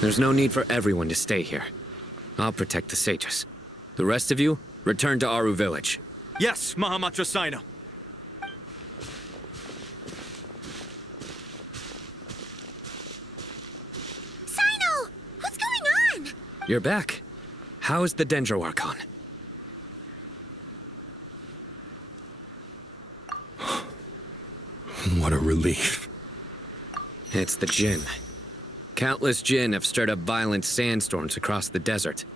There's no need for everyone to stay here. I'll protect the sages. The rest of you, return to Aaru Village. Yes, Mahamatra Sino. Sino! What's going on? You're back. How's the Dendro Archon? What a relief. It's the Jinn. Countless Jinn have stirred up violent sandstorms across the desert,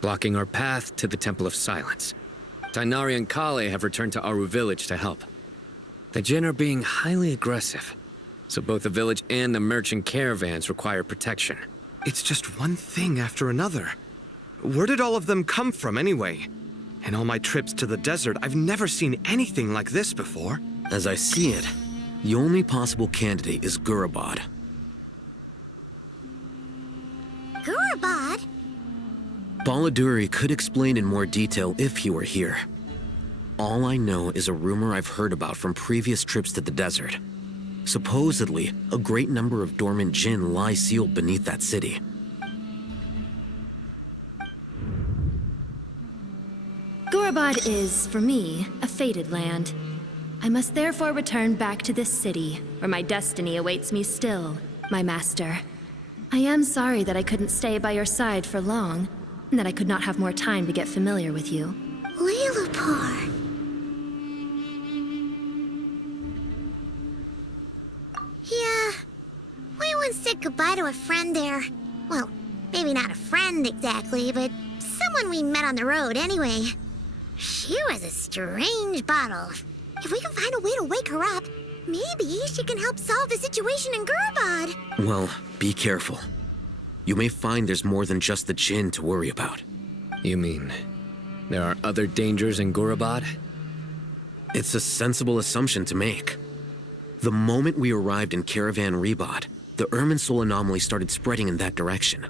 blocking our path to the Temple of Silence. Tighnari and Collei have returned to Aaru Village to help. The Jinn are being highly aggressive, so both the village and the merchant caravans require protection. It's just one thing after another. Where did all of them come from anyway? In all my trips to the desert, I've never seen anything like this before. As I see it, the only possible candidate is Gurabad. Gurabad? Baladuri could explain in more detail if he were here. All I know is a rumor I've heard about from previous trips to the desert. Supposedly, a great number of dormant Jinn lie sealed beneath that city. Gurabad is, for me, a fated land. I must therefore return back to this city, where my destiny awaits me still, my master. I am sorry that I couldn't stay by your side for long, and that I could not have more time to get familiar with you. Liloupar. Yeah, we once said goodbye to a friend there. Well, maybe not a friend exactly, but someone we met on the road anyway. She was a strange bottle. If we can find a way to wake her up, maybe she can help solve the situation in Gurabad. Well, be careful. You may find there's more than just the Jinn to worry about. You mean, there are other dangers in Gurabad? It's a sensible assumption to make. The moment we arrived in Caravan Rebad, the Irminsul anomaly started spreading in that direction.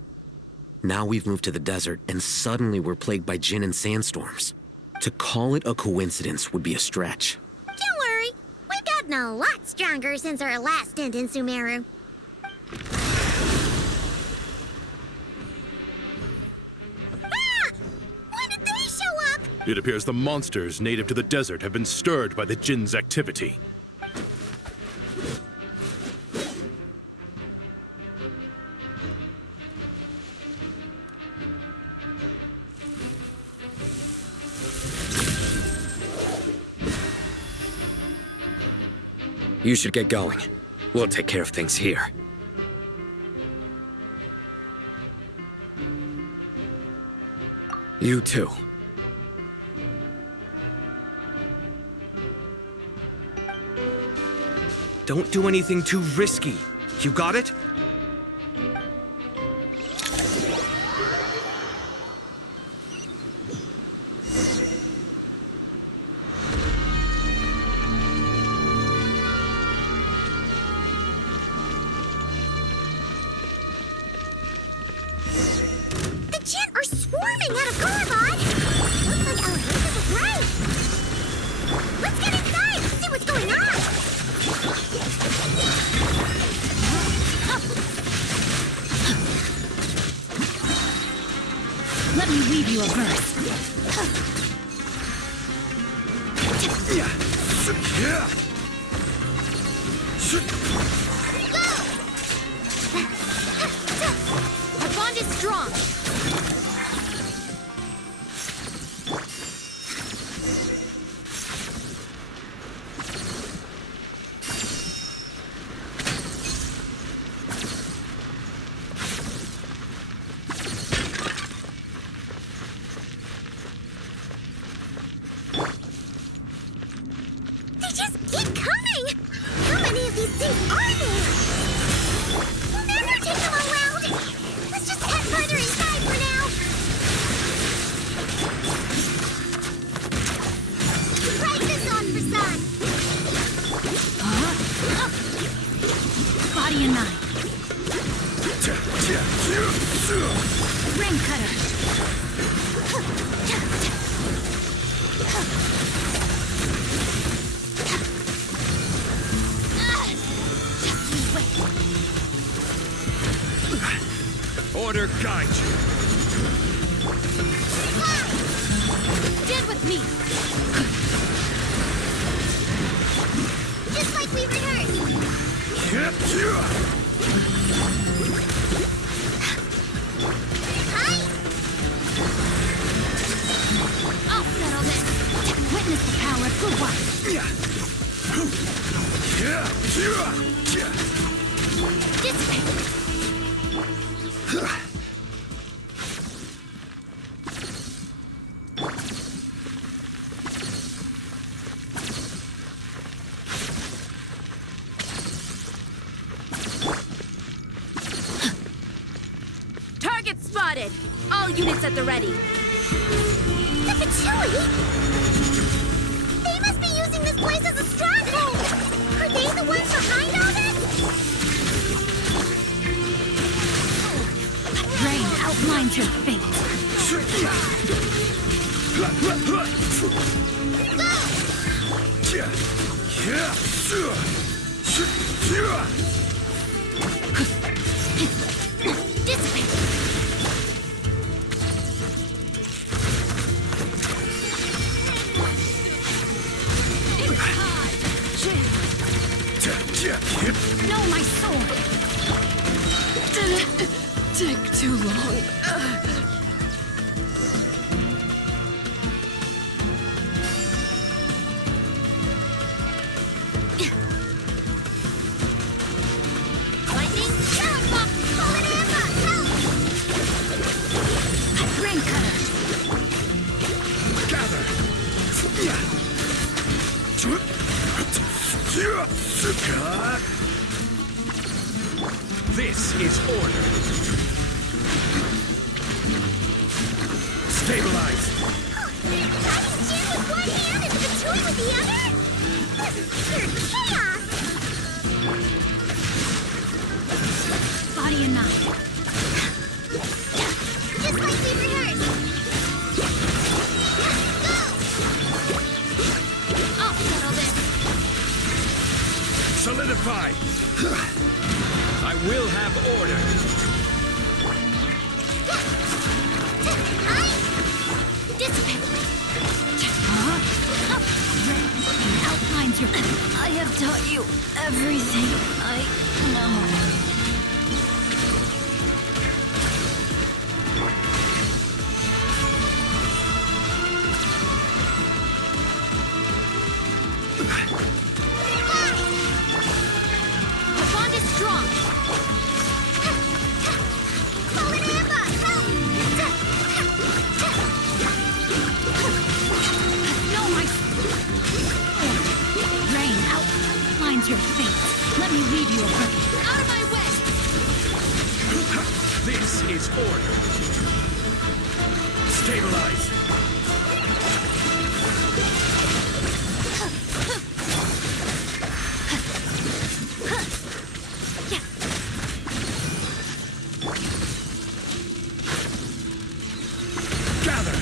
Now we've moved to the desert, and suddenly we're plagued by Jinn and sandstorms. To call it a coincidence would be a stretch. Don't worry, we've gotten a lot stronger since our last stint in Sumeru. Ah! When did they show up? It appears the monsters native to the desert have been stirred by the Jinn's activity. You should get going. We'll take care of things here. You too. Don't do anything too risky. You got it? The Jinn are swarming out of Gurabad! Looks like our hunter was right! Let's get inside and see what's going on! Let me weave you a verse. Our bond is strong! They just keep coming! How many of these things are there? We'll never take them around! Let's just head further inside for now! Try this on for Sun! Body and mind. Ring cutter. Order guide you. Stand with me! Just like we rehearsed! Hi! I'll settle this! Witness the power of good work! Dissipate! Target spotted! All units at the ready. The Fatui? They must be using this place as a stronghold! Are they the ones behind all this? Rain outlines your fate. Dissipate! No, my sword! Did it take too long? Lightning! Evofox! Collei! Help! Rain cutter! Gather! This is order. Stabilize! Fighting Jinn with one hand and the Fatui with the other? This is pure chaos! Body and mind. Just like we rehearsed! Go! I'll settle this! Solidify. I will have order. Dissipate! Rain outlines your fate. I have taught you everything I know. The bond is strong! Collei! Help! No, my... Rain outlines your fate. Let me leave you a burden. Out of my way! This is order. Stabilize. Gather.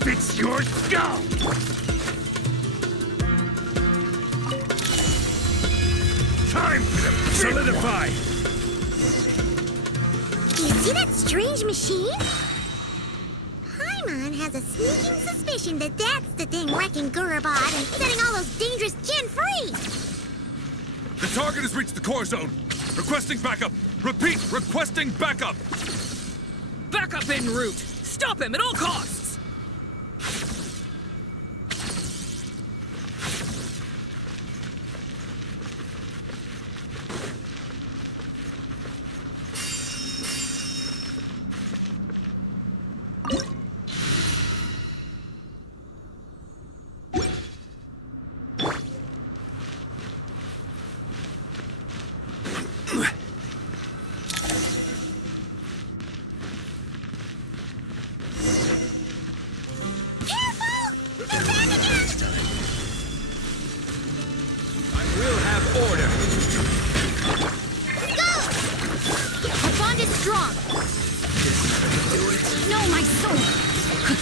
Fix your skull! Time for the solidify! You see that strange machine? Paimon has a sneaking suspicion that that's the thing wrecking Gurabad and setting all those dangerous Jinn free! The target has reached the core zone. Requesting backup. Repeat, requesting backup. Backup en route! Stop him at all costs!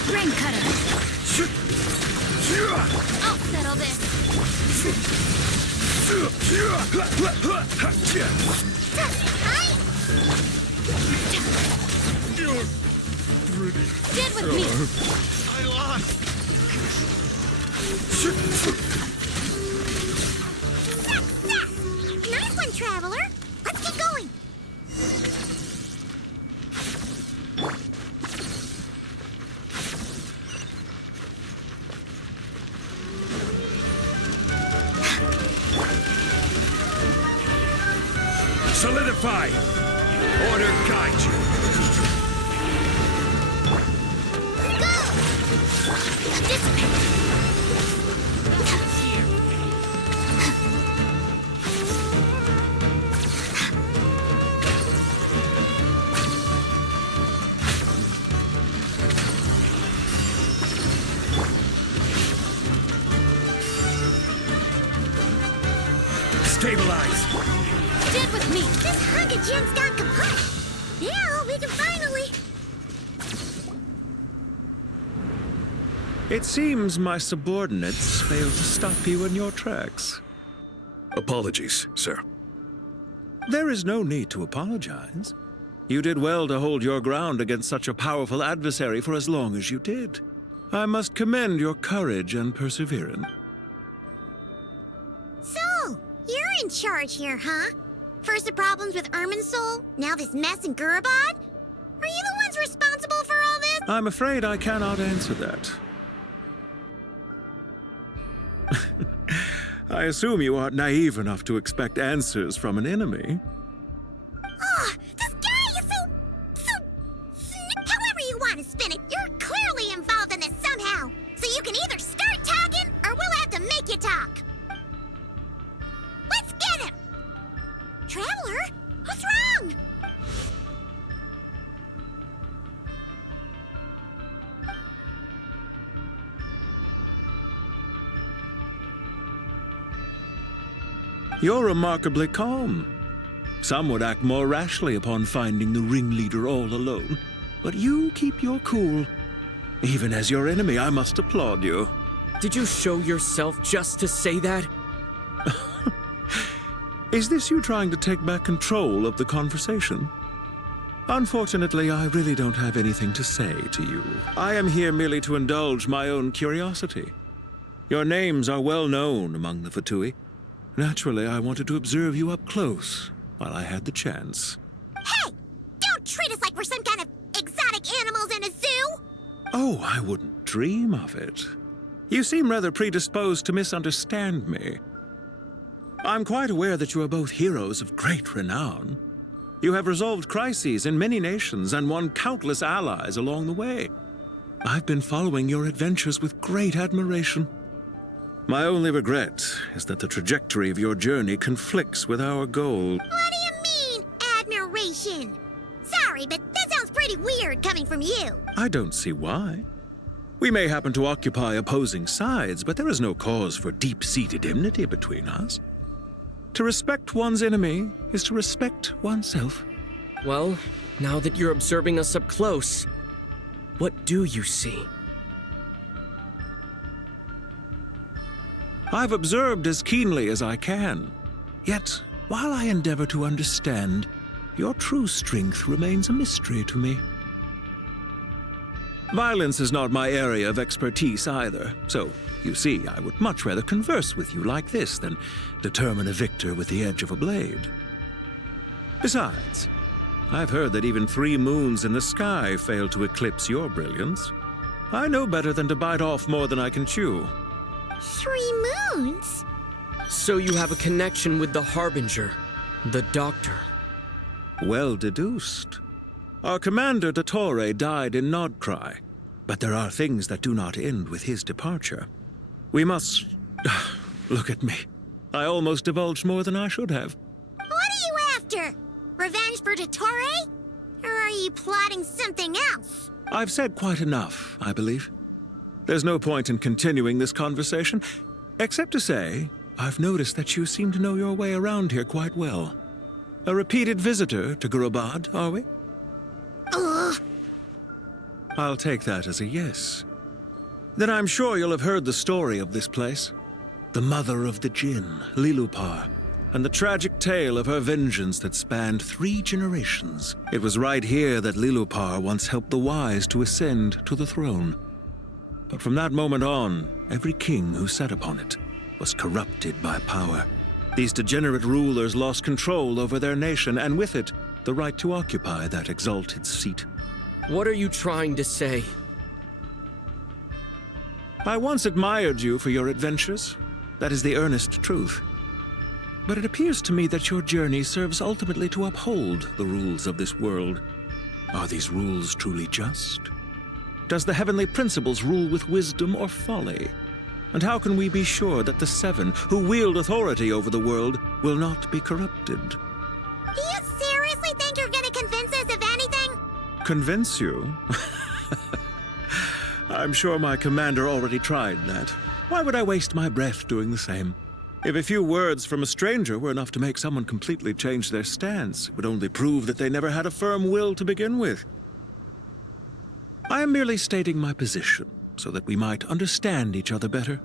Brain cutter. I'll settle this. Dead with me. I lost. Success! Nice one, Traveler. Let's keep going. Solidify! Order guide you! Go! Dissipate! Stabilize! Dead with me. This hunk of Jinn's gone kaput. Now we can finally... It seems my subordinates failed to stop you in your tracks. Apologies, sir. There is no need to apologize. You did well to hold your ground against such a powerful adversary for as long as you did. I must commend your courage and perseverance. So, you're in charge here, huh? First the problems with Irminsul, now this mess in Gurabad? Are you the ones responsible for all this? I'm afraid I cannot answer that. I assume you aren't naive enough to expect answers from an enemy. Oh, this guy is however you want to spin it, you're clearly involved in this somehow. So you can either start talking, or we'll have to make you talk. Let's get him! Traveler, what's wrong? You're remarkably calm. Some would act more rashly upon finding the ringleader all alone. But you keep your cool. Even as your enemy, I must applaud you. Did you show yourself just to say that? Is this you trying to take back control of the conversation? Unfortunately, I really don't have anything to say to you. I am here merely to indulge my own curiosity. Your names are well known among the Fatui. Naturally, I wanted to observe you up close while I had the chance. Hey! Don't treat us like we're some kind of exotic animals in a zoo! Oh, I wouldn't dream of it. You seem rather predisposed to misunderstand me. I'm quite aware that you are both heroes of great renown. You have resolved crises in many nations and won countless allies along the way. I've been following your adventures with great admiration. My only regret is that the trajectory of your journey conflicts with our goal. What do you mean, admiration? Sorry, but that sounds pretty weird coming from you. I don't see why. We may happen to occupy opposing sides, but there is no cause for deep-seated enmity between us. To respect one's enemy is to respect oneself. Well, now that you're observing us up close, what do you see? I've observed as keenly as I can. Yet, while I endeavor to understand, your true strength remains a mystery to me. Violence is not my area of expertise either, so, you see, I would much rather converse with you like this than determine a victor with the edge of a blade. Besides, I've heard that even 3 moons in the sky fail to eclipse your brilliance. I know better than to bite off more than I can chew. 3 moons? So you have a connection with the Harbinger, the Doctor. Well deduced. Our commander, Dottore, died in Nodcry, but there are things that do not end with his departure. We must... Look at me. I almost divulged more than I should have. What are you after? Revenge for Dottore? Or are you plotting something else? I've said quite enough, I believe. There's no point in continuing this conversation, except to say, I've noticed that you seem to know your way around here quite well. A repeated visitor to Gurabad, are we? Ugh. I'll take that as a yes. Then I'm sure you'll have heard the story of this place. The mother of the Jinn, Liloupar, and the tragic tale of her vengeance that spanned 3 generations. It was right here that Liloupar once helped the wise to ascend to the throne. But from that moment on, every king who sat upon it was corrupted by power. These degenerate rulers lost control over their nation, and with it, the right to occupy that exalted seat. What are you trying to say? I once admired you for your adventures. That is the earnest truth. But it appears to me that your journey serves ultimately to uphold the rules of this world. Are these rules truly just? Does the heavenly principles rule with wisdom or folly? And how can we be sure that the 7 who wield authority over the world will not be corrupted? Do you seriously think you're gonna convince us of anything? Convince you? I'm sure my commander already tried that. Why would I waste my breath doing the same? If a few words from a stranger were enough to make someone completely change their stance, it would only prove that they never had a firm will to begin with. I am merely stating my position, so that we might understand each other better.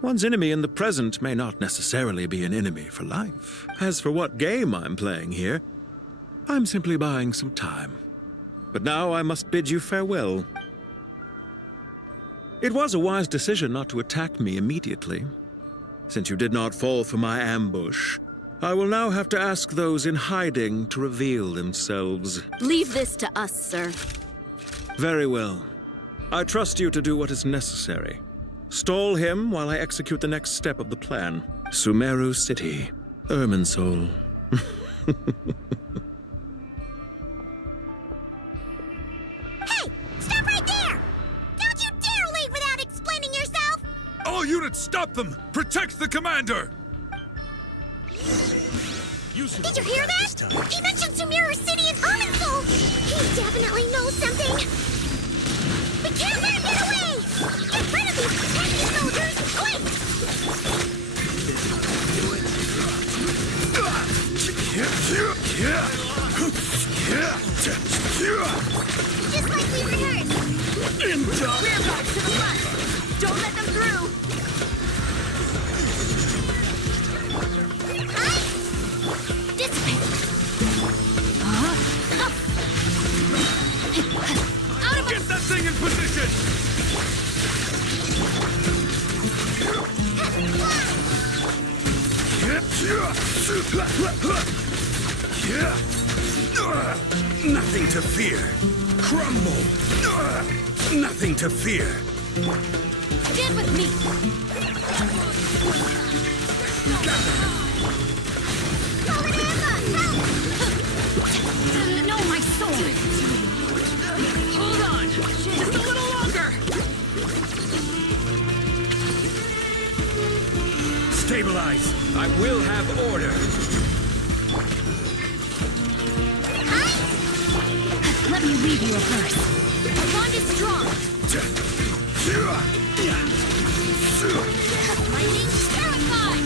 One's enemy in the present may not necessarily be an enemy for life. As for what game I'm playing here, I'm simply buying some time. But now I must bid you farewell. It was a wise decision not to attack me immediately. Since you did not fall for my ambush, I will now have to ask those in hiding to reveal themselves. Leave this to us, sir. Very well. I trust you to do what is necessary. Stall him while I execute the next step of the plan. Sumeru City, Irminsul. Hey! Stop right there! Don't you dare leave without explaining yourself! All units, stop them! Protect the commander! Did you hear that? He mentioned Sumeru City and Irminsul! He definitely knows something! We can't let him get away! Get rid of these pesky soldiers, quick! Just like we rehearsed! Rear guard to the front! Don't let them through! Dissipate! Out of Get that thing in position! Nothing to fear. Crumble. Nothing to fear. Stand with me. No, my sword. Hold on! Just a little longer! Stabilize. I will have order. Let me leave you a verse. A wand is strong. Lightning terrified.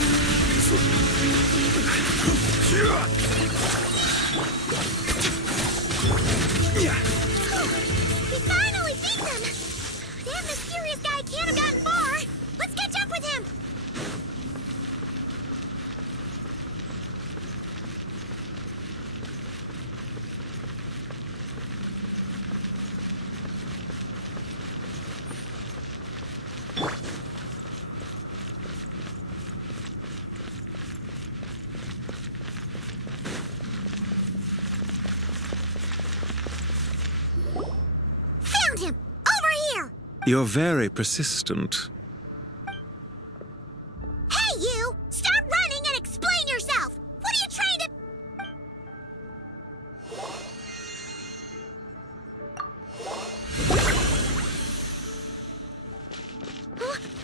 We finally beat them! That mysterious guy can't have gotten far! Let's catch up with him! Found him! Over here! You're very persistent. Hey, you! Stop running and explain yourself! What are you trying to...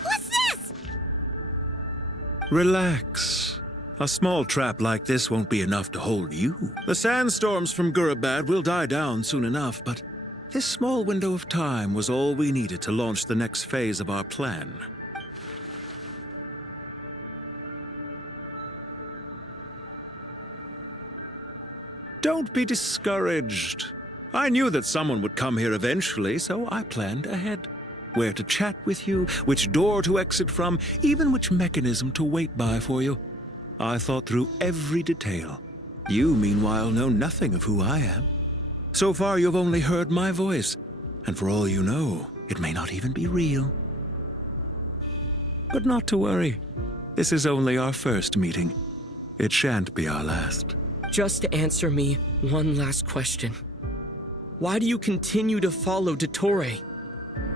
What's this? Relax. A small trap like this won't be enough to hold you. The sandstorms from Gurabad will die down soon enough, but this small window of time was all we needed to launch the next phase of our plan. Don't be discouraged. I knew that someone would come here eventually, so I planned ahead. Where to chat with you, which door to exit from, even which mechanism to wait by for you. I thought through every detail. You, meanwhile, know nothing of who I am. So far, you've only heard my voice, and for all you know, it may not even be real. But not to worry. This is only our first meeting. It shan't be our last. Just answer me one last question. Why do you continue to follow Dottore?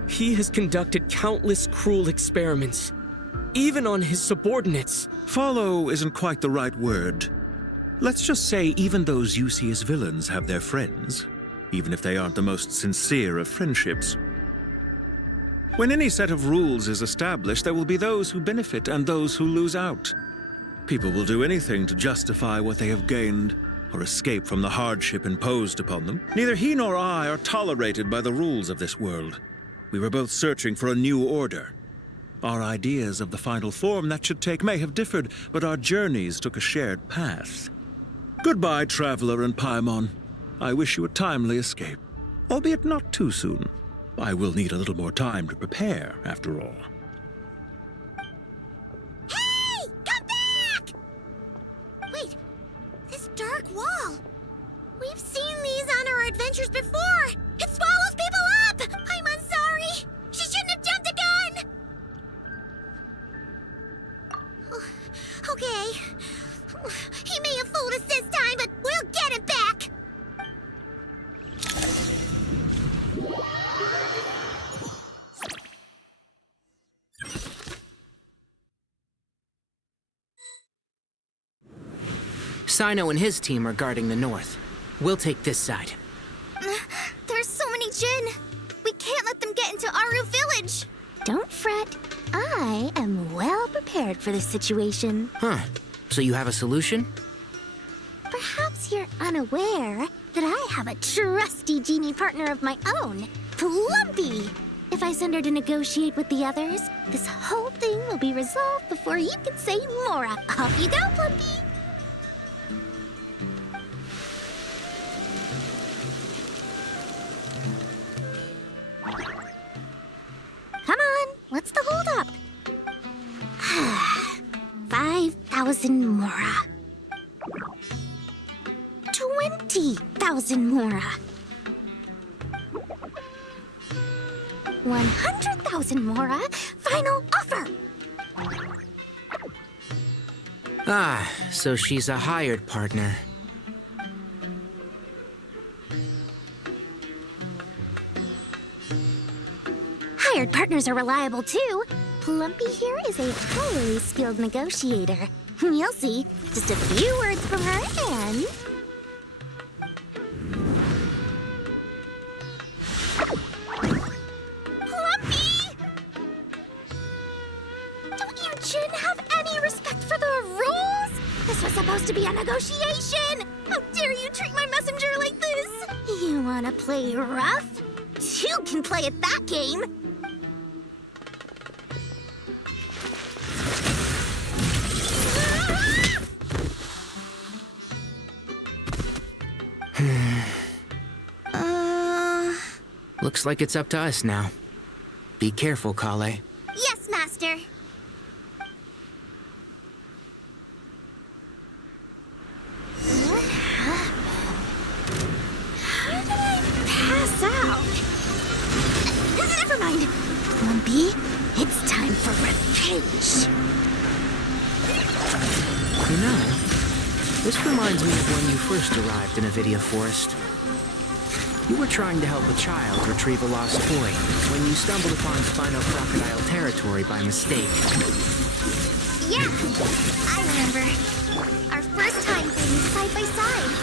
He has conducted countless cruel experiments, even on his subordinates. Follow isn't quite the right word. Let's just say even those you see as villains have their friends, even if they aren't the most sincere of friendships. When any set of rules is established, there will be those who benefit and those who lose out. People will do anything to justify what they have gained or escape from the hardship imposed upon them. Neither he nor I are tolerated by the rules of this world. We were both searching for a new order. Our ideas of the final form that should take may have differed, but our journeys took a shared path. Goodbye, Traveler and Paimon. I wish you a timely escape, albeit not too soon. I will need a little more time to prepare, after all. Hey! Come back! Wait, this dark wall. We've seen these on our adventures before. It swallows people up! I'm sorry. She shouldn't have jumped the gun! Okay. He may have fooled us this time, but we'll get him back! Sino and his team are guarding the north. We'll take this side. There's so many Jinn! We can't let them get into Aaru Village! Don't fret. I am well prepared for this situation. Huh. So you have a solution? Perhaps you're unaware that I have a trusty genie partner of my own, Plumb. If I send her to negotiate with the others, this whole thing will be resolved before you can say Mora. Off you go, Plumb. Come on, what's the holdup? 5,000 Mora. 20,000 Mora. 100,000 Mora. Final offer. Ah, so she's a hired partner. Hired partners are reliable too. Plumpy here is a highly skilled negotiator. You'll see. Just a few words from her and... Plumpy! Don't you Jinn have any respect for the rules? This was supposed to be a negotiation! How dare you treat my messenger like this? You wanna play rough? You can play at that game! Looks like it's up to us now. Be careful, Collei. Yes, Master. How did I pass out? Never mind. Lumpy, it's time for revenge. You know, this reminds me of when you first arrived in Nvidia Forest. You were trying to help a child retrieve a lost toy when you stumbled upon Spino Crocodile territory by mistake. Yeah, I remember. Our first time fighting side by side.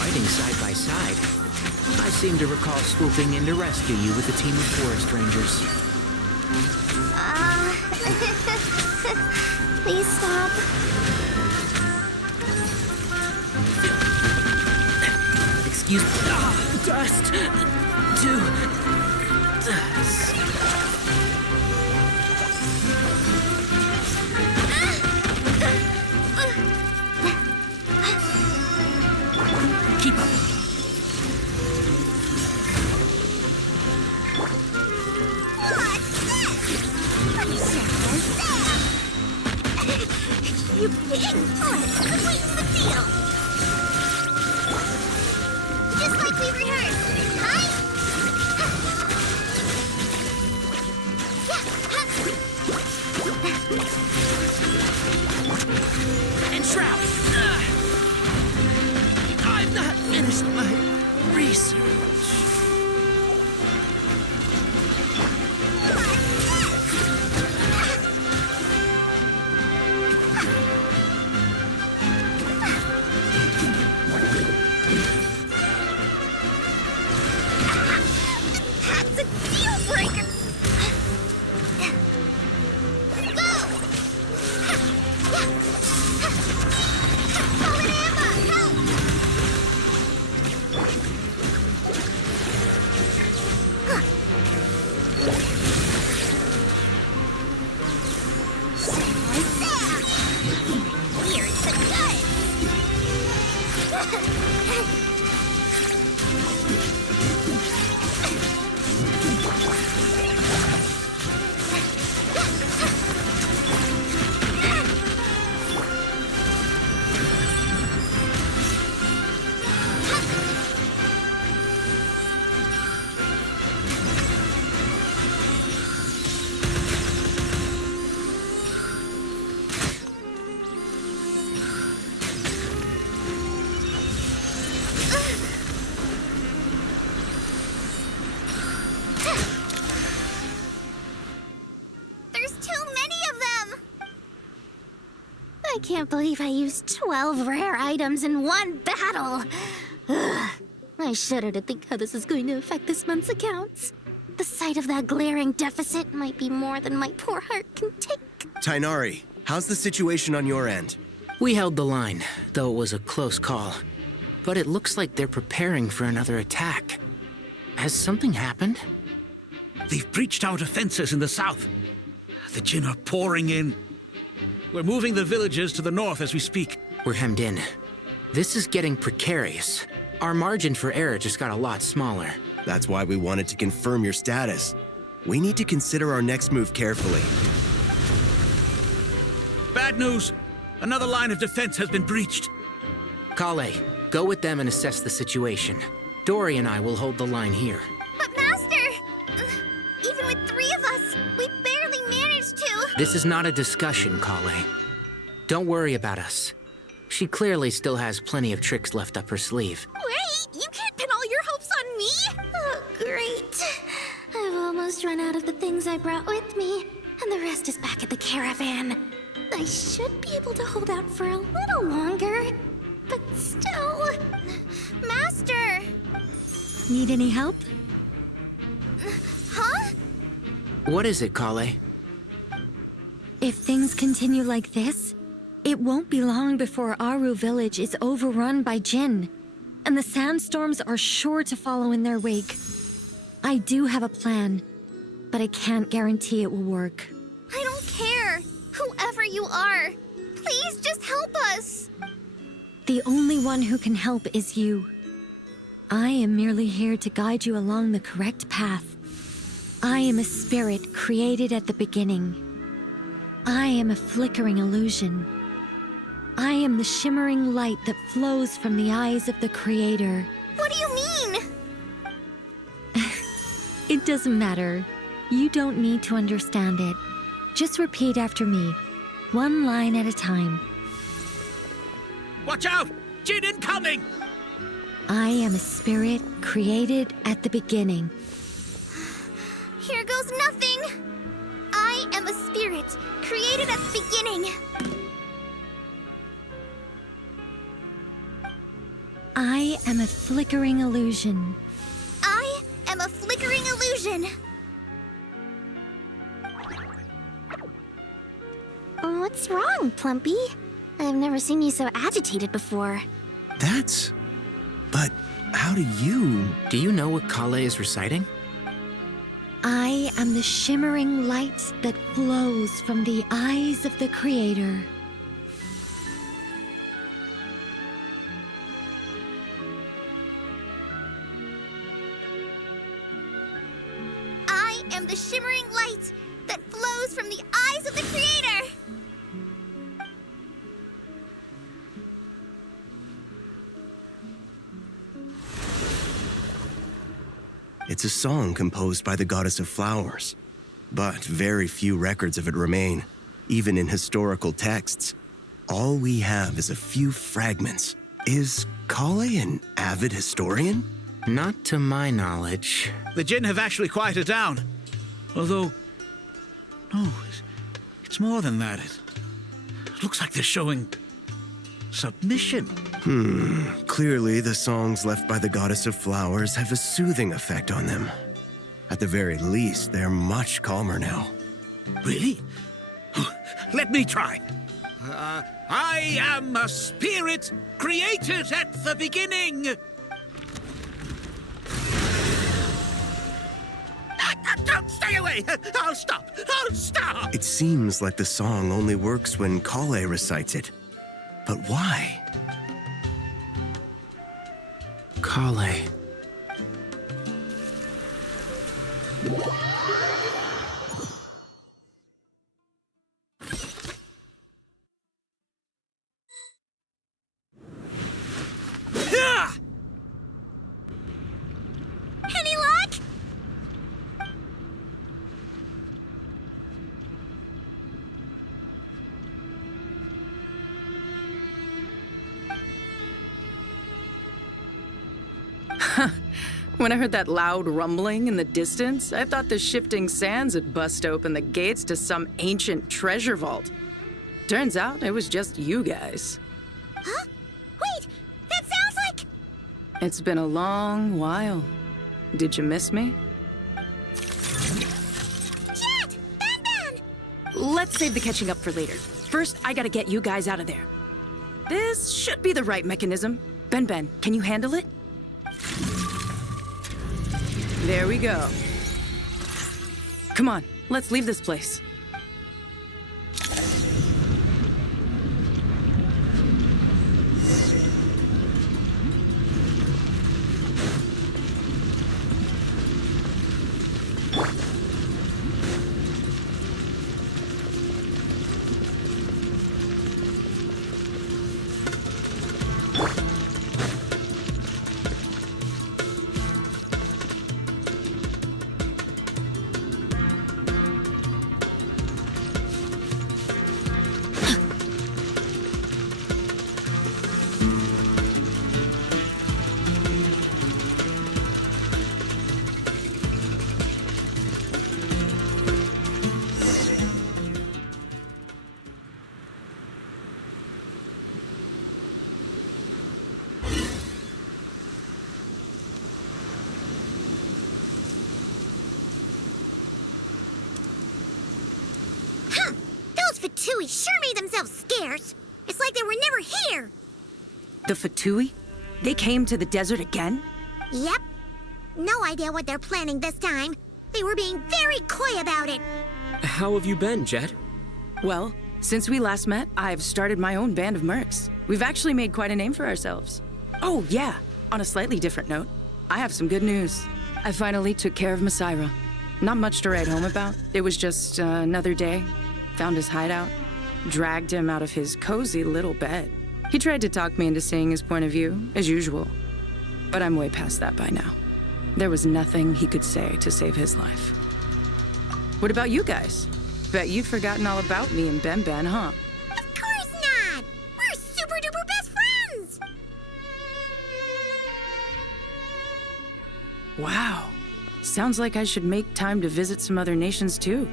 Fighting side by side? I seem to recall swooping in to rescue you with a team of forest rangers. Please stop. Excuse me. Dust! To... dust. Keep up. Let's sweeten the deal. Just like we rehearsed, right? Enshroud! I've not finished my research. That's a deal breaker. Go! Fallen Emma, help! Here's the gun! There's too many of them! I can't believe I used 12 rare items in one battle! Ugh. I shudder to think how this is going to affect this month's accounts. The sight of that glaring deficit might be more than my poor heart can take. Tighnari, how's the situation on your end? We held the line, though it was a close call. But it looks like they're preparing for another attack. Has something happened? They've breached our defenses in the south. The Jinn are pouring in. We're moving the villagers to the north as we speak. We're hemmed in. This is getting precarious. Our margin for error just got a lot smaller. That's why we wanted to confirm your status. We need to consider our next move carefully. Bad news! Another line of defense has been breached. Collei, go with them and assess the situation. Dory and I will hold the line here. But Master! Even with 3 of us, we barely managed to... This is not a discussion, Collei. Don't worry about us. She clearly still has plenty of tricks left up her sleeve. Wait! You can't pin all your hopes on me! Oh, great. I've almost run out of the things I brought with me, and the rest is back at the caravan. I should be able to hold out for a little longer, but still... Master! Need any help? Huh? What is it, Collei? If things continue like this, it won't be long before Aaru Village is overrun by Jinn, and the sandstorms are sure to follow in their wake. I do have a plan, but I can't guarantee it will work. I don't care, whoever you are. Please just help us. The only one who can help is you. I am merely here to guide you along the correct path. I am a spirit created at the beginning. I am a flickering illusion. I am the shimmering light that flows from the eyes of the Creator. What do you mean? It doesn't matter. You don't need to understand it. Just repeat after me, one line at a time. Watch out! Jinn incoming! I am a spirit created at the beginning. Here goes nothing! I am a spirit created at the beginning. I am a flickering illusion. I am a flickering illusion. What's wrong, Plumpy? I've never seen you so agitated before. But how do you... Do you know what Collei is reciting? I am the shimmering light that flows from the eyes of the Creator. I am the shimmering light that flows from the eyes of the Creator! It's a song composed by the goddess of flowers, but very few records of it remain, even in historical texts. All we have is a few fragments. Is Collei an avid historian? Not to my knowledge. The Jinn have actually quieted down. Although, no, it's more than that. It looks like they're showing submission. Clearly the songs left by the goddess of flowers have a soothing effect on them. At the very least, they're much calmer now. Really? Let me try. I am a spirit created at the beginning. Don't stay away! I'll stop! I'll stop! It seems like the song only works when Collei recites it. But why? Collei. Any luck? When I heard that loud rumbling in the distance, I thought the shifting sands had bust open the gates to some ancient treasure vault. Turns out it was just you guys. Huh? Wait, that sounds like... It's been a long while. Did you miss me? Jet! Ben! Let's save the catching up for later. First, I gotta get you guys out of there. This should be the right mechanism. Ben, can you handle it? There we go. Come on, let's leave this place. Fatui sure made themselves scarce. It's like they were never here. The Fatui? They came to the desert again? Yep. No idea what they're planning this time. They were being very coy about it. How have you been, Jet? Well, since we last met, I've started my own band of mercs. We've actually made quite a name for ourselves. Oh, yeah. On a slightly different note, I have some good news. I finally took care of Masaira. Not much to write home about. It was just another day. Found his hideout. Dragged him out of his cozy little bed. He tried to talk me into seeing his point of view, as usual. But I'm way past that by now. There was nothing he could say to save his life. What about you guys? Bet you'd forgotten all about me and Ben, huh? Of course not! We're super duper best friends! Wow. Sounds like I should make time to visit some other nations too.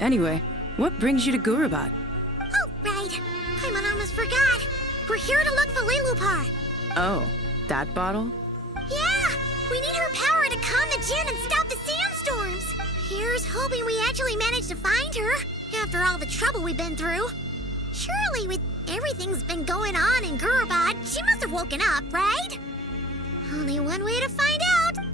Anyway, what brings you to Gurabad? Oh, right. I almost forgot. We're here to look for Liloupar. Oh, that bottle? Yeah! We need her power to calm the Jinn and stop the sandstorms. Here's hoping we actually manage to find her, after all the trouble we've been through. Surely, with everything's been going on in Gurabad, she must have woken up, right? Only one way to find out.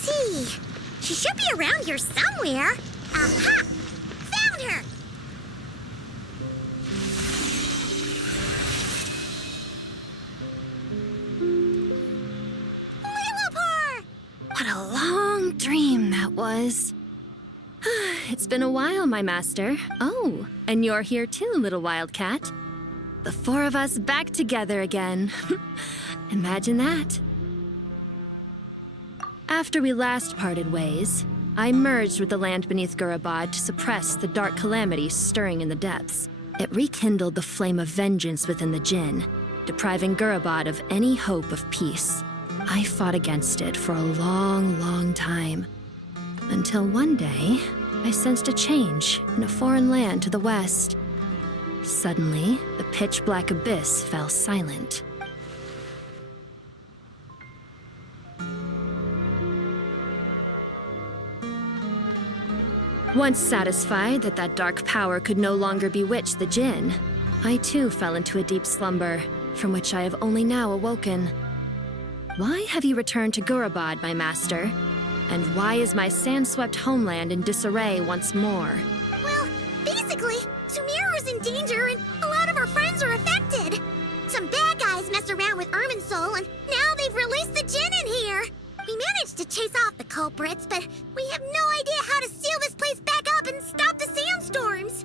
see. She should be around here somewhere. Aha! Found her! Liloupar! What a long dream that was. It's been a while, my master. Oh, and you're here too, little wildcat. The four of us back together again. Imagine that. After we last parted ways, I merged with the land beneath Gurabad to suppress the dark calamity stirring in the depths. It rekindled the flame of vengeance within the Jinn, depriving Gurabad of any hope of peace. I fought against it for a long, long time. Until one day, I sensed a change in a foreign land to the west. Suddenly, the pitch-black abyss fell silent. Once satisfied that that dark power could no longer bewitch the Jinn, I too fell into a deep slumber, from which I have only now awoken. Why have you returned to Gurabad, my master? And why is my sand-swept homeland in disarray once more? Well, basically, Sumeru's in danger and a lot of our friends are affected. Some bad guys messed around with Irminsul and now they've released the Jinn in here. We managed to chase off the culprits, but we have no idea how to seal this place back up and stop the sandstorms.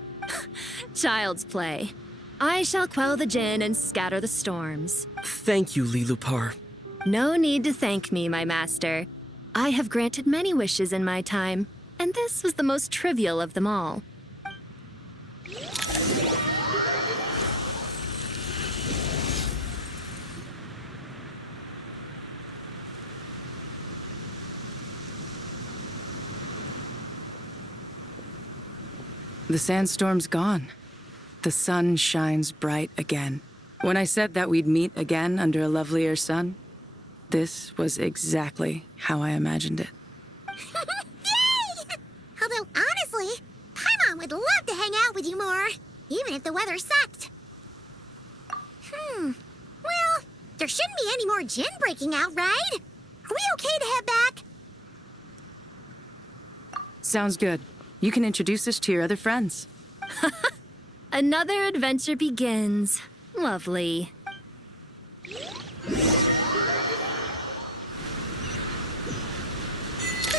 Child's play. I shall quell the Jinn and scatter the storms. Thank you, Liloupar. No need to thank me, my master. I have granted many wishes in my time, and this was the most trivial of them all. The sandstorm's gone. The sun shines bright again. When I said that we'd meet again under a lovelier sun, this was exactly how I imagined it. Yay! Although, honestly, Paimon would love to hang out with you more, even if the weather sucked. Well, there shouldn't be any more Jinn breaking out, right? Are we okay to head back? Sounds good. You can introduce us to your other friends. Another adventure begins. Lovely. The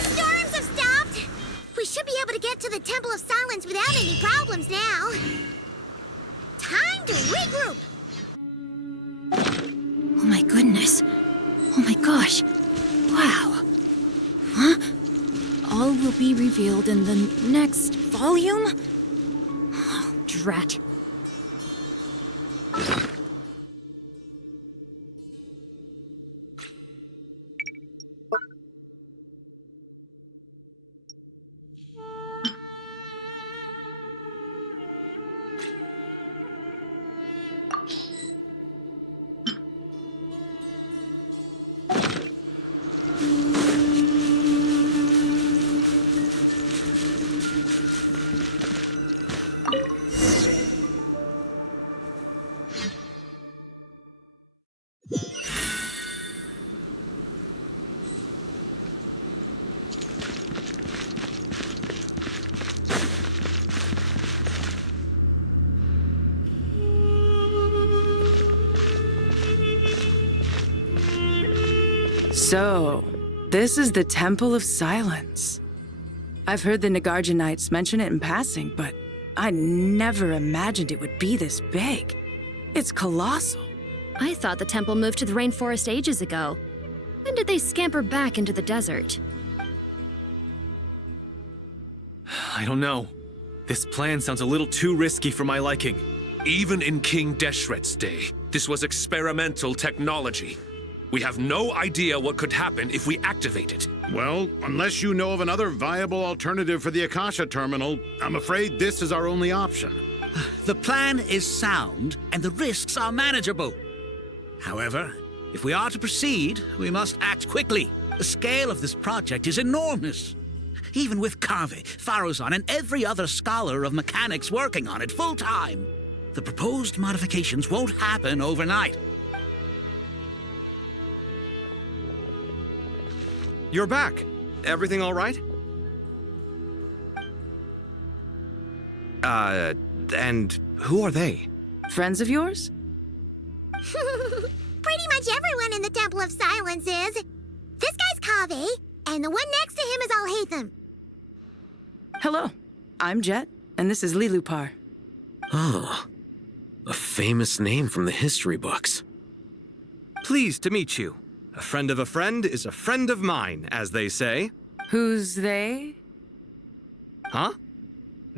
storms have stopped. We should be able to get to the Temple of Silence without any problems now. Time to regroup. Oh my goodness. Oh my gosh. Wow. Huh? All will be revealed in the next volume? Oh, drat. So, this is the Temple of Silence. I've heard the Nagarjanites mention it in passing, but I never imagined it would be this big. It's colossal. I thought the temple moved to the rainforest ages ago. When did they scamper back into the desert? I don't know. This plan sounds a little too risky for my liking. Even in King Deshret's day, this was experimental technology. We have no idea what could happen if we activate it. Well, unless you know of another viable alternative for the Akasha terminal, I'm afraid this is our only option. The plan is sound, and the risks are manageable. However, if we are to proceed, we must act quickly. The scale of this project is enormous. Even with Kaveh, Faruzan, and every other scholar of mechanics working on it full-time, the proposed modifications won't happen overnight. You're back. everything all right? And who are they? Friends of yours? Pretty much everyone in the Temple of Silence is. This guy's Kaveh, and the one next to him is Alhaitham. Hello, I'm Jet, and this is Liloupar. Oh, a famous name from the history books. Pleased to meet you. A friend of a friend is a friend of mine, as they say. Who's they? Huh?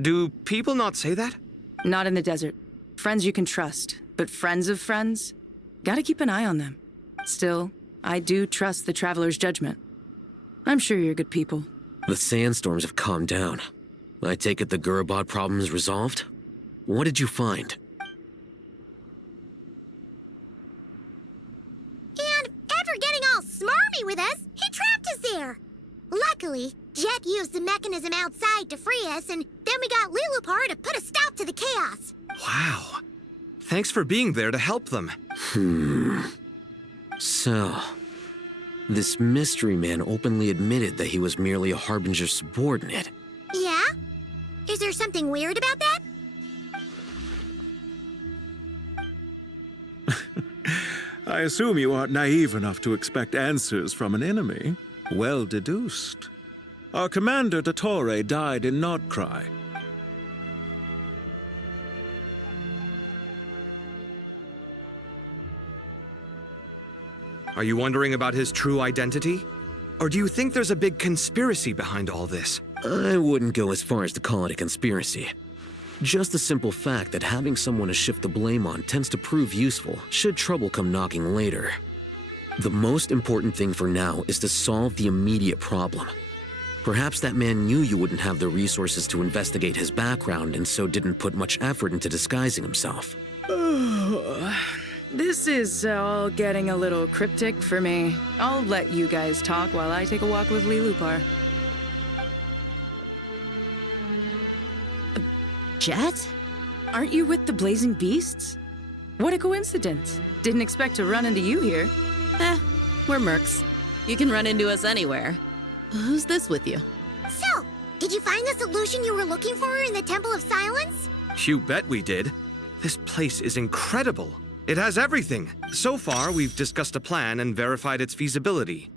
Do people not say that? Not in the desert. Friends you can trust, but friends of friends? Gotta keep an eye on them. Still, I do trust the Traveler's judgment. I'm sure you're good people. The sandstorms have calmed down. I take it the Gurabad problem is resolved? What did you find? And after getting all smarmy with us, he trapped us there. Luckily, Jet used the mechanism outside to free us, and then we got Liloupar to put a stop to the chaos. Wow. Thanks for being there to help them. So, this mystery man openly admitted that he was merely a Harbinger subordinate. Yeah? Is there something weird about that? I assume you aren't naive enough to expect answers from an enemy. Well deduced. Our commander, Dottore, died in Nodcry. Are you wondering about his true identity? Or do you think there's a big conspiracy behind all this? I wouldn't go as far as to call it a conspiracy. Just the simple fact that having someone to shift the blame on tends to prove useful should trouble come knocking later. The most important thing for now is to solve the immediate problem. Perhaps that man knew you wouldn't have the resources to investigate his background and so didn't put much effort into disguising himself. This is all getting a little cryptic for me. I'll let you guys talk while I take a walk with Liloupar. Jet? Aren't you with the Blazing Beasts? What a coincidence. Didn't expect to run into you here. We're mercs. You can run into us anywhere. Who's this with you? So, did you find the solution you were looking for in the Temple of Silence? You bet we did. This place is incredible. It has everything. So far, we've discussed a plan and verified its feasibility.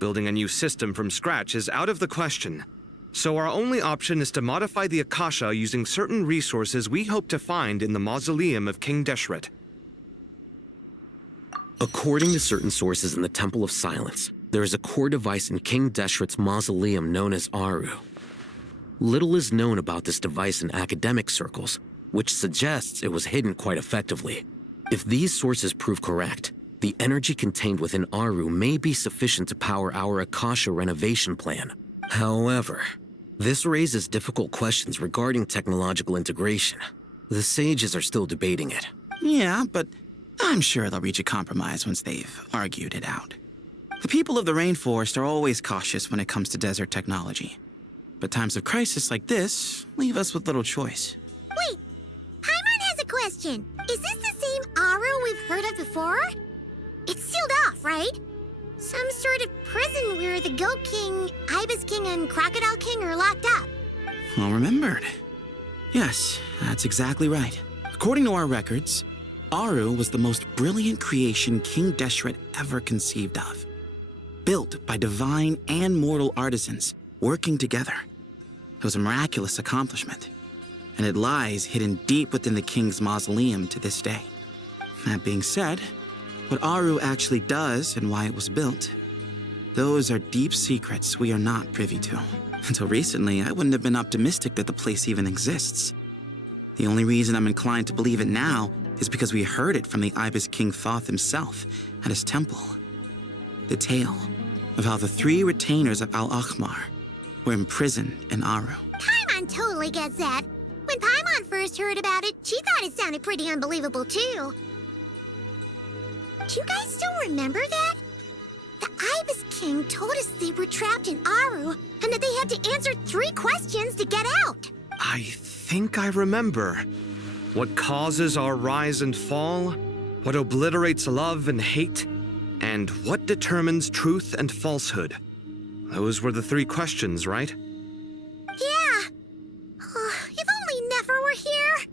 Building a new system from scratch is out of the question. So our only option is to modify the Akasha using certain resources we hope to find in the mausoleum of King Deshret. According to certain sources in the Temple of Silence, there is a core device in King Deshret's mausoleum known as Aaru. Little is known about this device in academic circles, which suggests it was hidden quite effectively. If these sources prove correct, the energy contained within Aaru may be sufficient to power our Akasha renovation plan. However, this raises difficult questions regarding technological integration. The sages are still debating it. Yeah, but I'm sure they'll reach a compromise once they've argued it out. The people of the rainforest are always cautious when it comes to desert technology. But times of crisis like this leave us with little choice. Wait, Paimon has a question. Is this the same Aaru we've heard of before? It's sealed off, right? Some sort of prison where the Goat King, Ibis King, and Crocodile King are locked up. Well remembered. Yes, that's exactly right. According to our records, Aaru was the most brilliant creation King Deshret ever conceived of. Built by divine and mortal artisans working together. It was a miraculous accomplishment, and it lies hidden deep within the king's mausoleum to this day. That being said, what Aaru actually does and why it was built, those are deep secrets we are not privy to. Until recently, I wouldn't have been optimistic that the place even exists. The only reason I'm inclined to believe it now is because we heard it from the Ibis King Thoth himself at his temple. The tale of how the 3 retainers of Al-Akhmar were imprisoned in Aaru. Paimon totally gets that. When Paimon first heard about it, she thought it sounded pretty unbelievable too. Do you guys still remember that? The Ibis King told us they were trapped in Aaru and that they had to answer 3 questions to get out. I think I remember. What causes our rise and fall? What obliterates love and hate? And what determines truth and falsehood? Those were the 3 questions, right? Yeah. If only Nefer were here.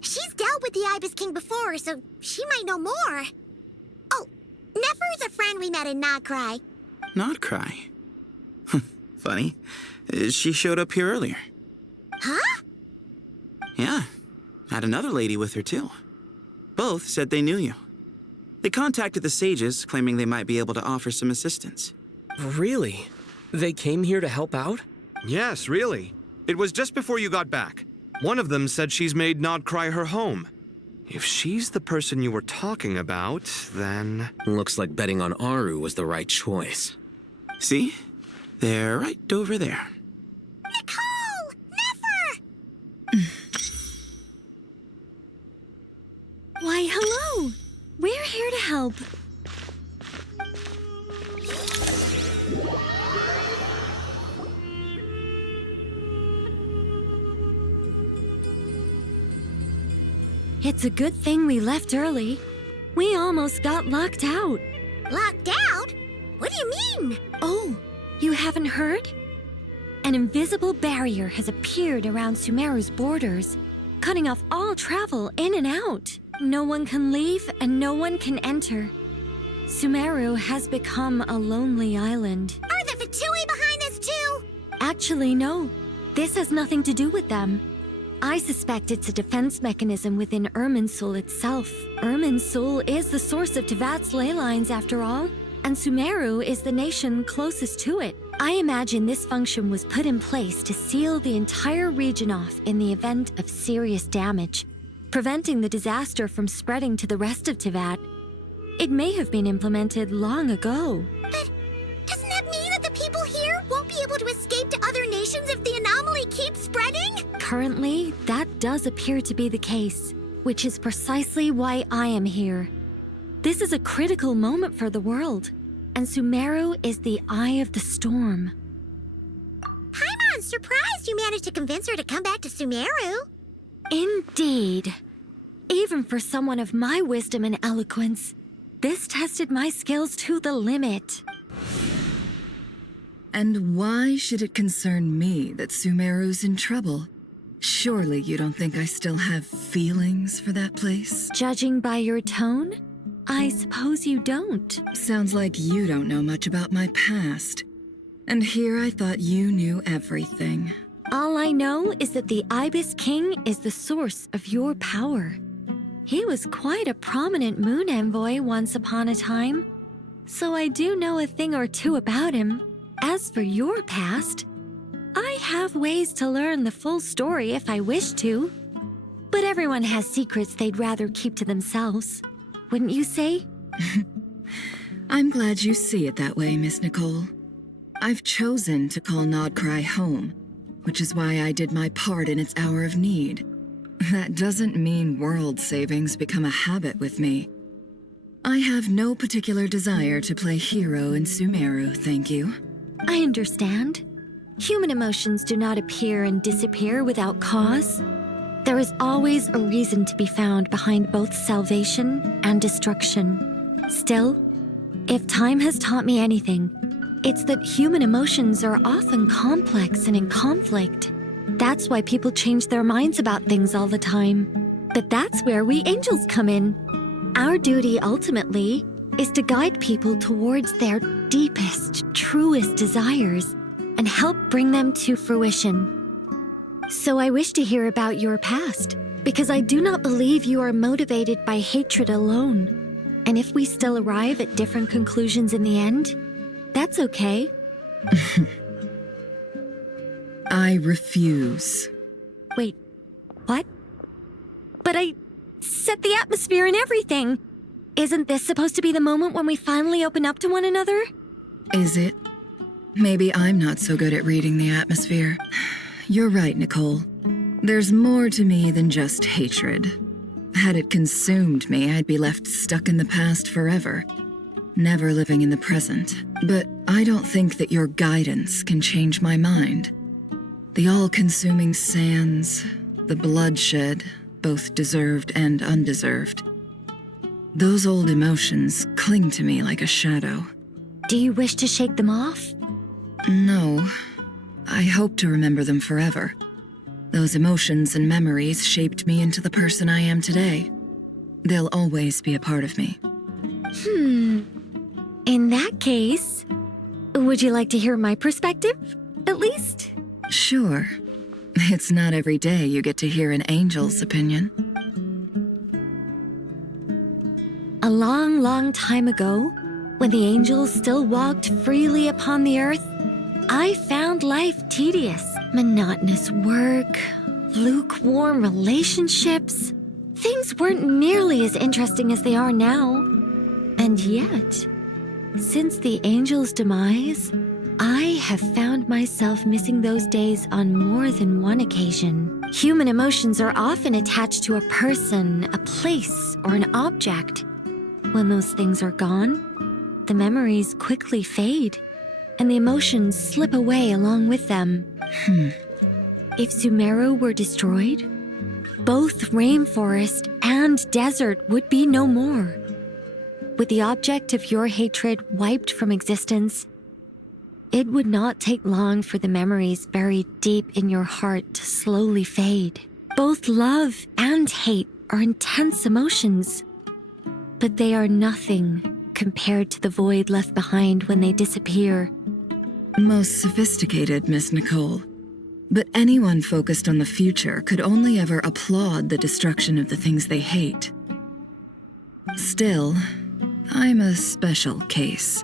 She's dealt with the Ibis King before, so she might know more. Oh, Nefer's a friend we met in Nodcry. Nodcry? Funny. She showed up here earlier. Huh? Yeah. Had another lady with her, too. Both said they knew you. They contacted the sages, claiming they might be able to offer some assistance. Really? They came here to help out? Yes, really. It was just before you got back. One of them said she's made Nodcry her home. If she's the person you were talking about, then... Looks like betting on Aaru was the right choice. See? They're right over there. Nicole! Nefer! Why, hello! We're here to help. It's a good thing we left early. We almost got locked out. Locked out? What do you mean? Oh, you haven't heard? An invisible barrier has appeared around Sumeru's borders, cutting off all travel in and out. No one can leave and no one can enter. Sumeru has become a lonely island. Are the Fatui behind this too? Actually, no. This has nothing to do with them. I suspect it's a defense mechanism within Irminsul itself. Irminsul is the source of Teyvat's ley lines, after all, and Sumeru is the nation closest to it. I imagine this function was put in place to seal the entire region off in the event of serious damage, preventing the disaster from spreading to the rest of Teyvat. It may have been implemented long ago. But doesn't that mean that the people here won't be able to escape to other nations if the anomaly keeps spreading? Currently, that does appear to be the case, which is precisely why I am here. This is a critical moment for the world, and Sumeru is the eye of the storm. I'm surprised you managed to convince her to come back to Sumeru. Indeed. Even for someone of my wisdom and eloquence, this tested my skills to the limit. And why should it concern me that Sumeru's in trouble? Surely you don't think I still have feelings for that place? Judging by your tone, I suppose you don't. Sounds like you don't know much about my past. And here I thought you knew everything. All I know is that the Ibis King is the source of your power. He was quite a prominent moon envoy once upon a time, so I do know a thing or two about him. As for your past, I have ways to learn the full story if I wish to. But everyone has secrets they'd rather keep to themselves. Wouldn't you say? I'm glad you see it that way, Miss Nicole. I've chosen to call Nodcry home, which is why I did my part in its hour of need. That doesn't mean world savings become a habit with me. I have no particular desire to play hero in Sumeru, thank you. I understand. Human emotions do not appear and disappear without cause. There is always a reason to be found behind both salvation and destruction. Still, if time has taught me anything, it's that human emotions are often complex and in conflict. That's why people change their minds about things all the time. But that's where we angels come in. Our duty, ultimately, is to guide people towards their deepest, truest desires and help bring them to fruition. So I wish to hear about your past, because I do not believe you are motivated by hatred alone. And if we still arrive at different conclusions in the end, that's okay. I refuse. Wait, what? But I set the atmosphere and everything. Isn't this supposed to be the moment when we finally open up to one another? Is it? Maybe I'm not so good at reading the atmosphere. You're right, Nicole. There's more to me than just hatred. Had it consumed me, I'd be left stuck in the past forever, never living in the present. But I don't think that your guidance can change my mind. The all-consuming sands, the bloodshed, both deserved and undeserved. Those old emotions cling to me like a shadow. Do you wish to shake them off? No. I hope to remember them forever. Those emotions and memories shaped me into the person I am today. They'll always be a part of me. In that case, would you like to hear my perspective, at least? Sure. It's not every day you get to hear an angel's opinion. A long, long time ago, when the angels still walked freely upon the earth, I found life tedious. Monotonous work, lukewarm relationships. Things weren't nearly as interesting as they are now. And yet, since the angel's demise, I have found myself missing those days on more than one occasion. Human emotions are often attached to a person, a place, or an object. When those things are gone, the memories quickly fade, and the emotions slip away along with them. If Sumeru were destroyed, both rainforest and desert would be no more. With the object of your hatred wiped from existence, it would not take long for the memories buried deep in your heart to slowly fade. Both love and hate are intense emotions, but they are nothing compared to the void left behind when they disappear. Most sophisticated, Miss Nicole. But anyone focused on the future could only ever applaud the destruction of the things they hate. Still, I'm a special case.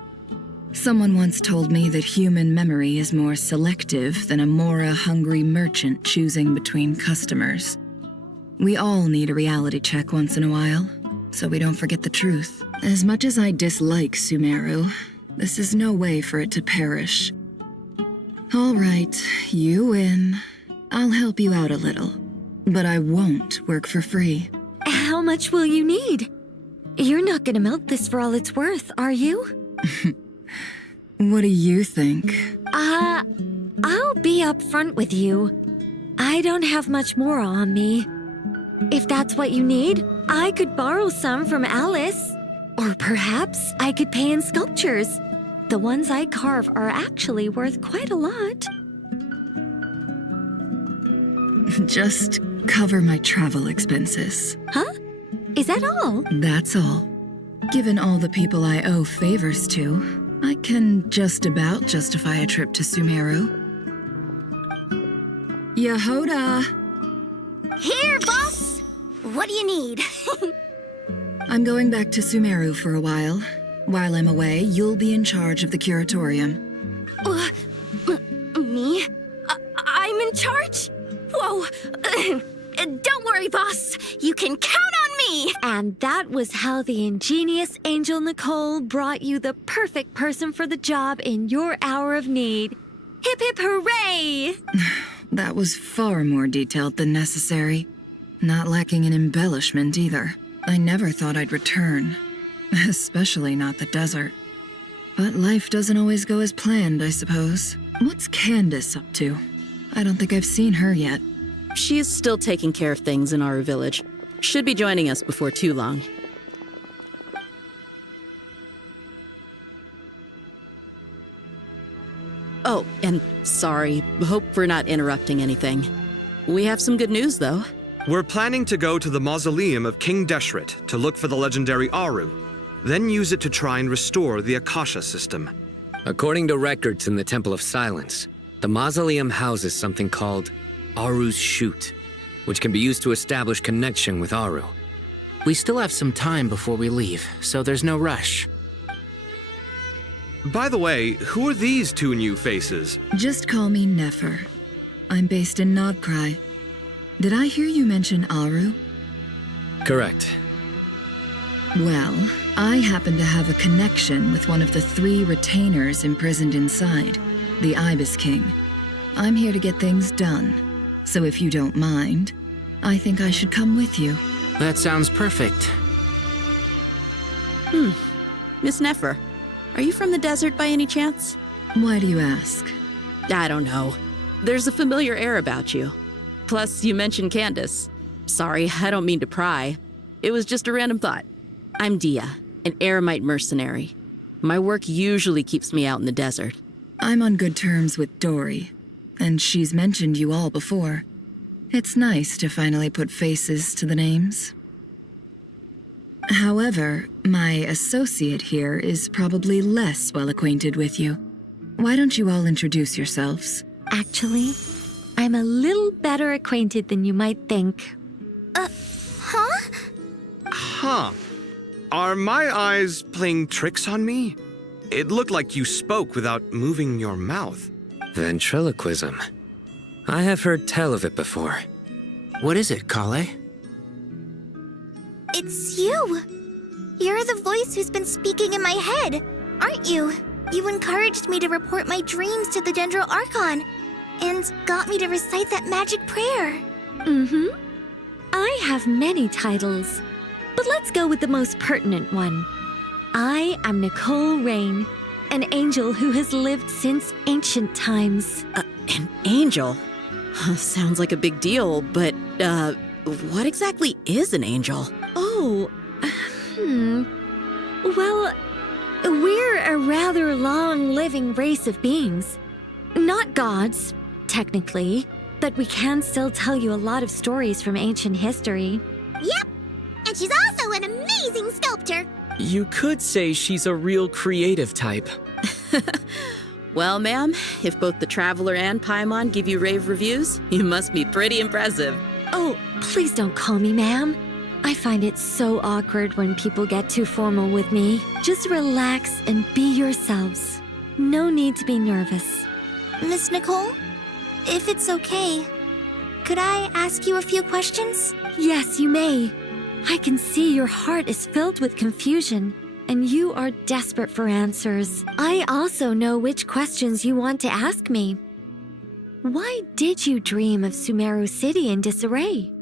Someone once told me that human memory is more selective than a Mora-hungry merchant choosing between customers. We all need a reality check once in a while, so we don't forget the truth. As much as I dislike Sumeru, this is no way for it to perish. All right, you win. I'll help you out a little, but I won't work for free. How much will you need? You're not gonna melt this for all it's worth, are you? What do you think? I'll be upfront with you. I don't have much more on me. If that's what you need, I could borrow some from Alice. Or perhaps I could pay in sculptures. The ones I carve are actually worth quite a lot. Just cover my travel expenses. Huh? Is that all? That's all. Given all the people I owe favors to, I can just about justify a trip to Sumeru. Yehoda! Here, boss! What do you need? I'm going back to Sumeru for a while. While I'm away, you'll be in charge of the curatorium. Me? I'm in charge? Whoa! Don't worry, boss. You can count on me! And that was how the ingenious Angel Nicole brought you the perfect person for the job in your hour of need. Hip hip hooray! That was far more detailed than necessary. Not lacking in embellishment either. I never thought I'd return. Especially not the desert. But life doesn't always go as planned, I suppose. What's Candace up to? I don't think I've seen her yet. She is still taking care of things in Aaru Village. Should be joining us before too long. Oh, and sorry. Hope we're not interrupting anything. We have some good news, though. We're planning to go to the mausoleum of King Deshret to look for the legendary Aaru, then use it to try and restore the Akasha system. According to records in the Temple of Silence, the mausoleum houses something called Aaru's Chute, which can be used to establish connection with Aaru. We still have some time before we leave, so there's no rush. By the way, who are these two new faces? Just call me Nefer. I'm based in Nodcry. Did I hear you mention Aaru? Correct. Well, I happen to have a connection with one of the 3 retainers imprisoned inside, the Ibis King. I'm here to get things done, so if you don't mind, I think I should come with you. That sounds perfect. Miss Nefer, are you from the desert by any chance? Why do you ask? I don't know. There's a familiar air about you. Plus, you mentioned Candace. Sorry, I don't mean to pry. It was just a random thought. I'm Dia, an Eremite mercenary. My work usually keeps me out in the desert. I'm on good terms with Dory, and she's mentioned you all before. It's nice to finally put faces to the names. However, my associate here is probably less well acquainted with you. Why don't you all introduce yourselves? Actually, I'm a little better acquainted than you might think. Huh. Are my eyes playing tricks on me? It looked like you spoke without moving your mouth. Ventriloquism. I have heard tell of it before. What is it, Collei? It's you! You're the voice who's been speaking in my head, aren't you? You encouraged me to report my dreams to the Dendro Archon, and got me to recite that magic prayer. Mm-hmm. I have many titles, but let's go with the most pertinent one. I am Nicole Rain, an angel who has lived since ancient times. An angel? Sounds like a big deal, but, what exactly is an angel? Oh, Well, we're a rather long-living race of beings. Not gods, technically, but we can still tell you a lot of stories from ancient history. Yep, and she's also an amazing sculptor. You could say she's a real creative type. Well, ma'am, if both the Traveler and Paimon give you rave reviews, you must be pretty impressive. Oh, please don't call me ma'am. I find it so awkward when people get too formal with me. Just relax and be yourselves. No need to be nervous. Miss Nicole, if it's okay, could I ask you a few questions? Yes, you may. I can see your heart is filled with confusion, and you are desperate for answers. I also know which questions you want to ask me. Why did you dream of Sumeru City in disarray?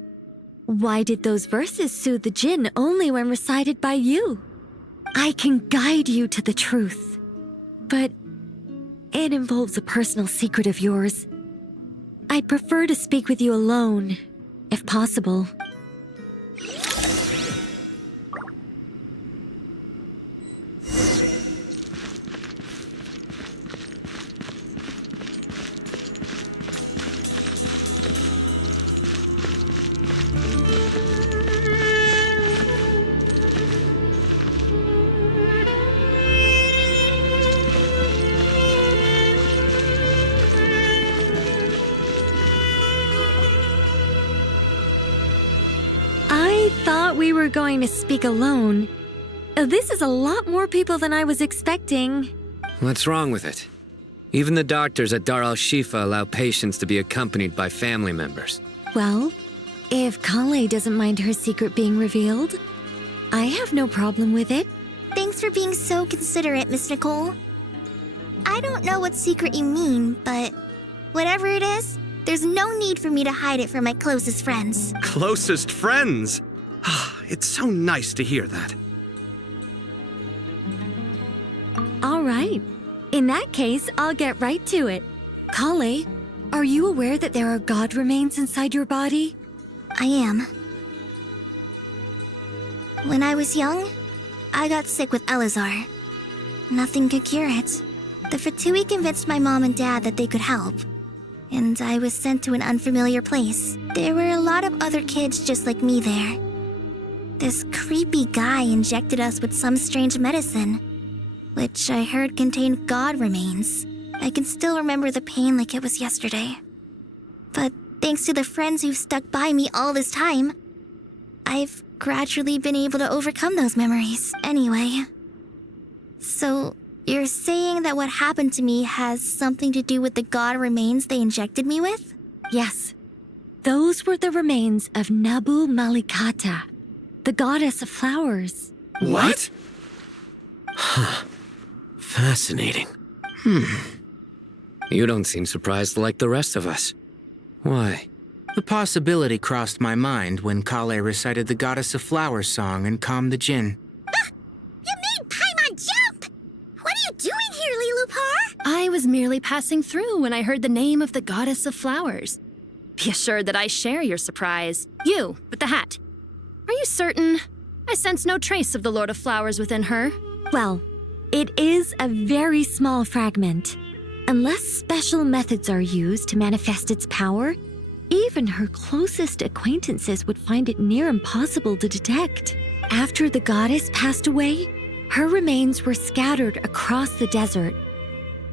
Why did those verses soothe the Jinn only when recited by you? I can guide you to the truth, but it involves a personal secret of yours. I'd prefer to speak with you alone, if possible. We were going to speak alone. This is a lot more people than I was expecting. What's wrong with it? Even the doctors at Dar al-Shifa allow patients to be accompanied by family members. Well, if Collei doesn't mind her secret being revealed, I have no problem with it. Thanks for being so considerate, Miss Nicole. I don't know what secret you mean, but whatever it is, there's no need for me to hide it from my closest friends. Closest friends? It's so nice to hear that. All right. In that case, I'll get right to it. Collei, are you aware that there are god remains inside your body? I am. When I was young, I got sick with Elazar. Nothing could cure it. The Fatui convinced my mom and dad that they could help, and I was sent to an unfamiliar place. There were a lot of other kids just like me there. This creepy guy injected us with some strange medicine, which I heard contained god remains. I can still remember the pain like it was yesterday. But thanks to the friends who've stuck by me all this time, I've gradually been able to overcome those memories. Anyway, so you're saying that what happened to me has something to do with the god remains they injected me with? Yes. Those were the remains of Nabu Malikata, the goddess of flowers. What? Huh. Fascinating. You don't seem surprised like the rest of us. Why? The possibility crossed my mind when Collei recited the Goddess of Flowers song and calmed the Jinn. You made Paimon jump! What are you doing here, Liloupar? I was merely passing through when I heard the name of the Goddess of Flowers. Be assured that I share your surprise. You, with the hat. Are you certain? I sense no trace of the Lord of Flowers within her. Well, it is a very small fragment. Unless special methods are used to manifest its power, even her closest acquaintances would find it near impossible to detect. After the goddess passed away, her remains were scattered across the desert.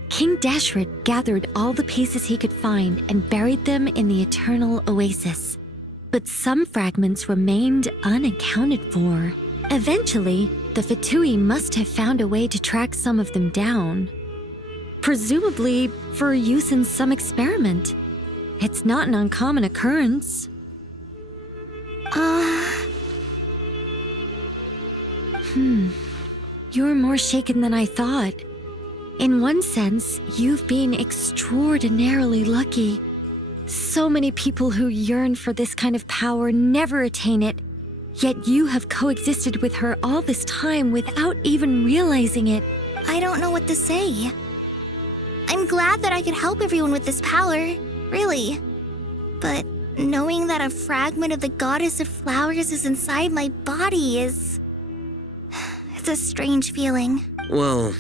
King Deshret gathered all the pieces he could find and buried them in the eternal oasis. But some fragments remained unaccounted for. Eventually, the Fatui must have found a way to track some of them down. Presumably for use in some experiment. It's not an uncommon occurrence. You're more shaken than I thought. In one sense, you've been extraordinarily lucky. So many people who yearn for this kind of power never attain it, yet you have coexisted with her all this time without even realizing it. I don't know what to say. I'm glad that I could help everyone with this power, really. But knowing that a fragment of the Goddess of Flowers is inside my body is... it's a strange feeling. Well,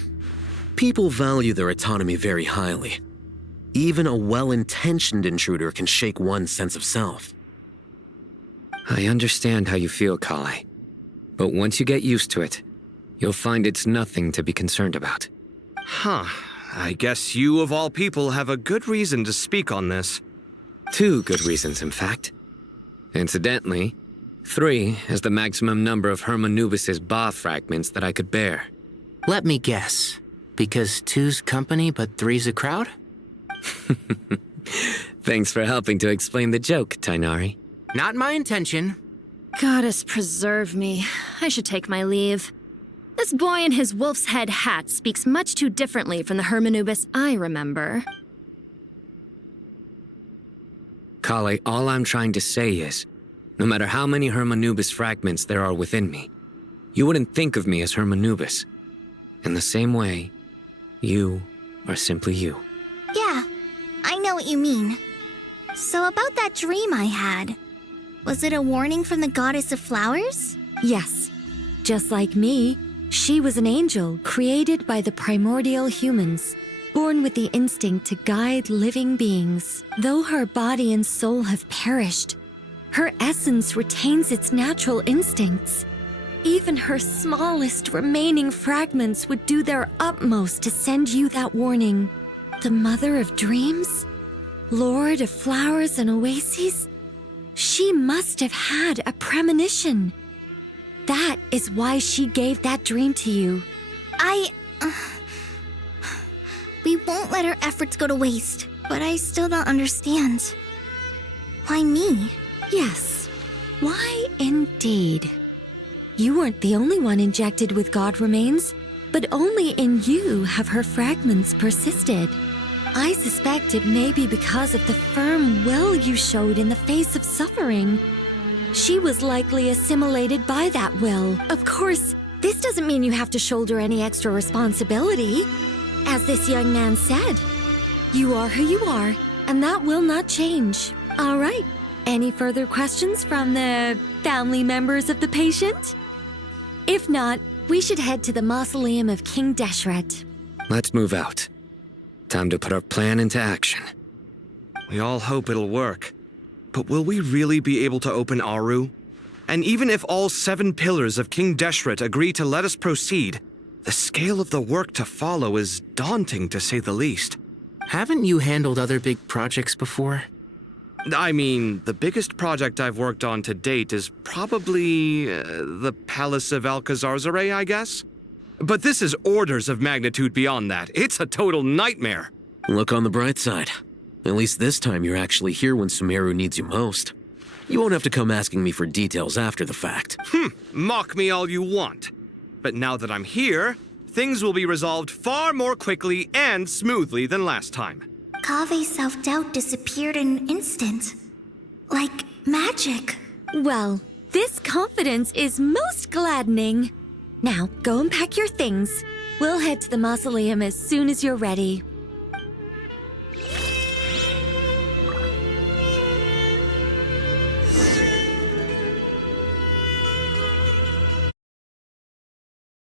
people value their autonomy very highly. Even a well-intentioned intruder can shake one's sense of self. I understand how you feel, Collei. But once you get used to it, you'll find it's nothing to be concerned about. Huh. I guess you, of all people, have a good reason to speak on this. 2 good reasons, in fact. Incidentally, 3 is the maximum number of Hermanubis' Ba fragments that I could bear. Let me guess. Because 2's company, but 3's a crowd? Thanks for helping to explain the joke, Tighnari. Not my intention. Goddess preserve me. I should take my leave. This boy in his wolf's head hat speaks much too differently from the Hermanubis I remember. Collei, all I'm trying to say is, no matter how many Hermanubis fragments there are within me, you wouldn't think of me as Hermanubis. In the same way, you are simply you. Yeah, I know what you mean. So about that dream I had, was it a warning from the Goddess of Flowers? Yes. Just like me, she was an angel created by the primordial humans, born with the instinct to guide living beings. Though her body and soul have perished, her essence retains its natural instincts. Even her smallest remaining fragments would do their utmost to send you that warning. The Mother of Dreams? Lord of Flowers and Oases? She must have had a premonition. That is why she gave that dream to you. We won't let her efforts go to waste, but I still don't understand. Why me? Yes. Why indeed? You weren't the only one injected with God remains, but only in you have her fragments persisted. I suspect it may be because of the firm will you showed in the face of suffering. She was likely assimilated by that will. Of course, this doesn't mean you have to shoulder any extra responsibility. As this young man said, you are who you are, and that will not change. All right, any further questions from the family members of the patient? If not, we should head to the mausoleum of King Deshret. Let's move out. Time to put our plan into action. We all hope it'll work. But will we really be able to open Aaru? And even if all 7 pillars of King Deshret agree to let us proceed, the scale of the work to follow is daunting, to say the least. Haven't you handled other big projects before? I mean, the biggest project I've worked on to date is probably the Palace of Alcazarzaray, I guess? But this is orders of magnitude beyond that. It's a total nightmare. Look on the bright side. At least this time you're actually here when Sumeru needs you most. You won't have to come asking me for details after the fact. Mock me all you want. But now that I'm here, things will be resolved far more quickly and smoothly than last time. Kave's self-doubt disappeared in an instant. Like magic. Well, this confidence is most gladdening. Now, go and pack your things. We'll head to the mausoleum as soon as you're ready.